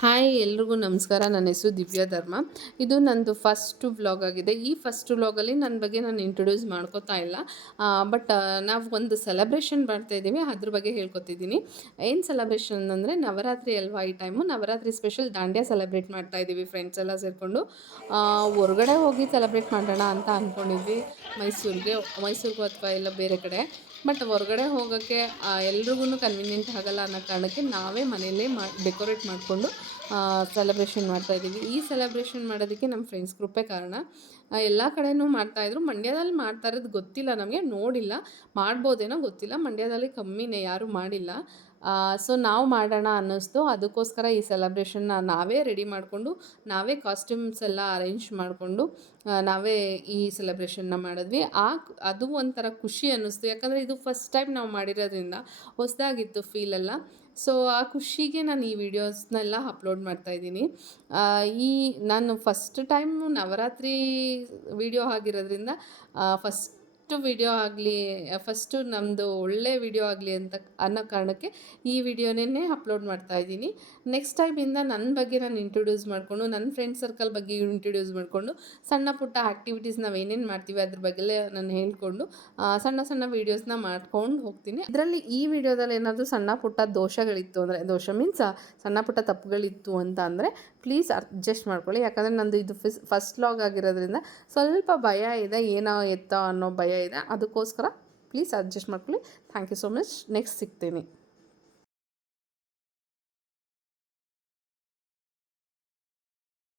Hi ಎಲ್ರಿಗೂ ನಮಸ್ಕಾರ. ನನ್ನ ಹೆಸರು ದಿವ್ಯಾ ಧರ್ಮ. ಇದು ನಂದು ಫಸ್ಟ್ ವ್ಲಾಗ್ ಆಗಿದೆ. ಈ ಫಸ್ಟ್ ವ್ಲಾಗಲ್ಲಿ ನನ್ನ ಬಗ್ಗೆ ನಾನು ಇಂಟ್ರೊಡ್ಯೂಸ್ ಮಾಡ್ಕೋತಾ ಇಲ್ಲ. ಬಟ್ ನಾವು ಒಂದು ಸೆಲೆಬ್ರೇಷನ್ ಮಾಡ್ತಾಯಿದ್ದೀವಿ, ಅದ್ರ ಬಗ್ಗೆ ಹೇಳ್ಕೊತಿದ್ದೀನಿ. ಏನು ಸೆಲೆಬ್ರೇಷನ್ ಅಂದರೆ ನವರಾತ್ರಿ ಅಲ್ವಾ, ಈ time Navratri special dandiya celebrate ಮಾಡ್ತಾಯಿದ್ದೀವಿ ಫ್ರೆಂಡ್ಸ್ ಎಲ್ಲ ಸೇರಿಕೊಂಡು. ಹೊರಗಡೆ ಹೋಗಿ ಸೆಲೆಬ್ರೇಟ್ ಮಾಡೋಣ ಅಂತ ಅಂದ್ಕೊಂಡಿದ್ವಿ, ಮೈಸೂರಿಗೂ ಅಥವಾ ಎಲ್ಲ ಬೇರೆ ಕಡೆ. ಬಟ್ ಹೊರಗಡೆ ಹೋಗೋಕ್ಕೆ ಎಲ್ರಿಗೂ ಕನ್ವೀನಿಯೆಂಟ್ ಆಗಲ್ಲ ಅನ್ನೋ ಕಾರಣಕ್ಕೆ ನಾವೇ ಮನೆಯಲ್ಲೇ ಡೆಕೋರೇಟ್ ಮಾಡಿಕೊಂಡು ಸೆಲೆಬ್ರೇಷನ್ ಮಾಡ್ತಾಯಿದ್ದೀವಿ. ಈ ಸೆಲೆಬ್ರೇಷನ್ ಮಾಡೋದಕ್ಕೆ ನಮ್ಮ ಫ್ರೆಂಡ್ಸ್ ಗ್ರೂಪೇ ಕಾರಣ. ಎಲ್ಲ ಕಡೆಯೂ ಮಾಡ್ತಾಯಿದ್ರು. ಮಂಡ್ಯದಲ್ಲಿ ಮಾಡ್ತಾ ಇರೋದು ಗೊತ್ತಿಲ್ಲ ನಮಗೆ, ನೋಡಿಲ್ಲ. ಮಾಡ್ಬೋದೇನೋ ಗೊತ್ತಿಲ್ಲ, ಮಂಡ್ಯದಲ್ಲಿ ಕಮ್ಮಿನೇ, ಯಾರೂ ಮಾಡಿಲ್ಲ. ಸೊ ನಾವು ಮಾಡೋಣ ಅನ್ನಿಸ್ತು. ಅದಕ್ಕೋಸ್ಕರ ಈ ಸೆಲೆಬ್ರೇಷನ್ನ ನಾವೇ ರೆಡಿ ಮಾಡಿಕೊಂಡು, ನಾವೇ ಕಾಸ್ಟ್ಯೂಮ್ಸ್ ಎಲ್ಲ ಅರೇಂಜ್ ಮಾಡಿಕೊಂಡು ನಾವೇ ಈ ಸೆಲೆಬ್ರೇಷನ್ನ ಮಾಡಿದ್ವಿ. ಅದು ಒಂಥರ ಖುಷಿ ಅನ್ನಿಸ್ತು, ಯಾಕಂದರೆ ಇದು ಫಸ್ಟ್ ಟೈಮ್ ನಾವು ಮಾಡಿರೋದ್ರಿಂದ ಹೊಸದಾಗಿತ್ತು ಫೀಲೆಲ್ಲ. ಸೊ ಆ ಖುಷಿಗೆ ನಾನು ಈ ವಿಡಿಯೋಸ್ನೆಲ್ಲ ಅಪ್ಲೋಡ್ ಮಾಡ್ತಾಯಿದ್ದೀನಿ. ನಾನು ಫಸ್ಟ್ ಟೈಮು ನವರಾತ್ರಿ ವಿಡಿಯೋ ಆಗಿರೋದ್ರಿಂದ ಫಸ್ಟು ನಮ್ಮದು ಒಳ್ಳೆ ವಿಡಿಯೋ ಆಗಲಿ ಅಂತ ಅನ್ನೋ ಕಾರಣಕ್ಕೆ ಈ ವಿಡಿಯೋನೇ ಅಪ್ಲೋಡ್ ಮಾಡ್ತಾಯಿದ್ದೀನಿ. ನೆಕ್ಸ್ಟ್ ಟೈಮಿಂದ ನನ್ನ ಬಗ್ಗೆ ನಾನು ಇಂಟ್ರೊಡ್ಯೂಸ್ ಮಾಡಿಕೊಂಡು, ನನ್ನ ಫ್ರೆಂಡ್ ಸರ್ಕಲ್ ಬಗ್ಗೆ ಇಂಟ್ರೊಡ್ಯೂಸ್ ಮಾಡಿಕೊಂಡು, ಸಣ್ಣ ಪುಟ್ಟ ಆ್ಯಕ್ಟಿವಿಟೀಸ್ ನಾವು ಏನೇನು ಮಾಡ್ತೀವಿ ಅದ್ರ ಬಗ್ಗೆ ನಾನು ಹೇಳ್ಕೊಂಡು ಸಣ್ಣ ಸಣ್ಣ ವೀಡಿಯೋಸ್ನ ಮಾಡ್ಕೊಂಡು ಹೋಗ್ತೀನಿ. ಇದರಲ್ಲಿ ಈ ವಿಡಿಯೋದಲ್ಲಿ ಏನಾದರೂ ಸಣ್ಣ ಪುಟ್ಟ ದೋಷಗಳಿತ್ತು ಅಂದರೆ, ದೋಷ ಮೀನ್ಸ್ ಸಣ್ಣ ಪುಟ್ಟ ತಪ್ಪುಗಳಿತ್ತು ಅಂತ ಅಂದರೆ ಪ್ಲೀಸ್ ಅಡ್ಜಸ್ಟ್ ಮಾಡ್ಕೊಳ್ಳಿ. ಯಾಕಂದರೆ ನಂದು ಇದು ಫಸ್ಟ್ ವ್ಲಾಗ್ ಆಗಿರೋದ್ರಿಂದ ಸ್ವಲ್ಪ ಭಯ ಇದೆ, ಏನೋ ಎತ್ತ ಅನ್ನೋ ಭಯ ಇದೆ. ಅದಕ್ಕೋಸ್ಕರ ಪ್ಲೀಸ್ ಅಡ್ಜಸ್ಟ್ ಮಾಡ್ಕೊಳ್ಳಿ. Thank you so much. Next ಸಿಗ್ತೀನಿ.